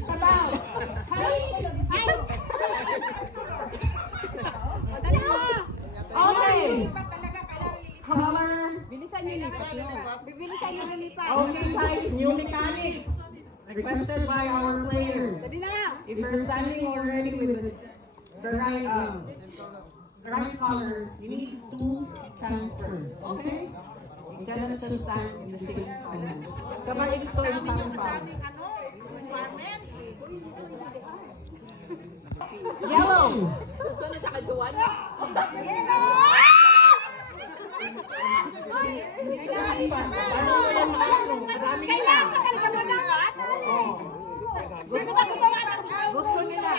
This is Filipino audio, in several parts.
Sabaw. Okay. Color. Bilisan nyo lipat. Bilisan nyo lipat. Okay guys, new mechanics. Requested by our players. If you're standing already with the right color, you need to transfer. Okay? You cannot just stand in the same color. Kapag ito yung isang color. Yellow! Kailangan pa talaga mo dapat? Sino ba gumawa ng Gusto nila.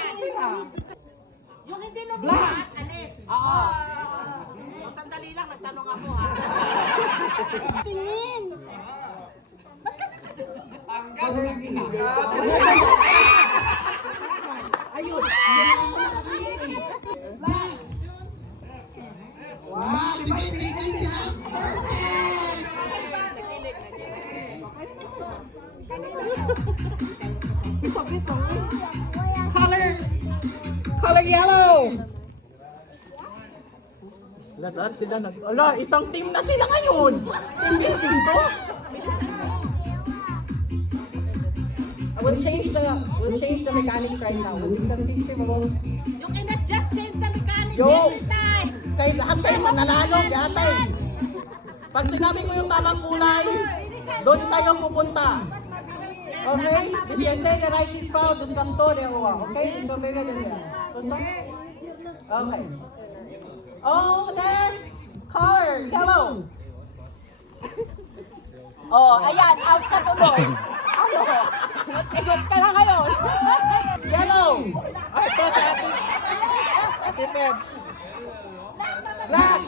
yung hindi lumipat, alis. Oo. Sandali lang, nagtanong ako ha. Tingin! Color green. Ayun. Black. Wow, di ba taken sila? Perfect! Color yellow. Lahat sila ala, isang team na sila ngayon. Team building to. We'll change the mechanics right now. We'll see rules. You cannot just change the mechanics Yo! every time. Kaya lahat kayo mananalo, yatay. Pag sinabi ko yung tamang kulay, doon tayo pupunta. Okay? If you say the right is proud, doon ka story ako. Okay? So, may ganyan yan. Gusto? Okay. Oh, next! Color, yellow. Oh, ayan, out ka tuloy. Ano? Ikot ka na ngayon. Yellow. Ay, ito sa ating. Ate Peb. Black.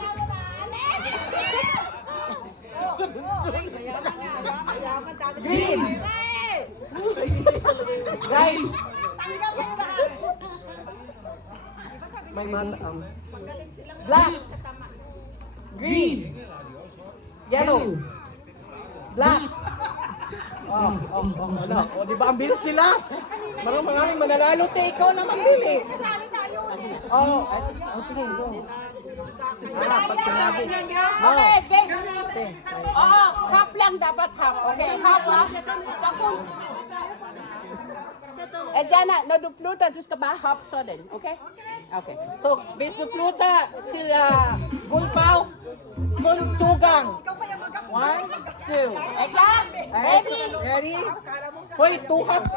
Green. Guys. May mata. Black. Green. Yellow. Black. Ano? O, di ba ang bilis nila? Maraming mananalo. Ikaw naman bilis. Sige, go. Pag sinabi. Okay, game. Oo, half lang dapat half. Okay, half ah. Sakun. Diana, nadupluta, just ka ba? Half sudden, okay? Okay. So, base the fluta to Gulpao, Sugang. 1, 2. Eka, ready? Ready? Hoy, 2 halves.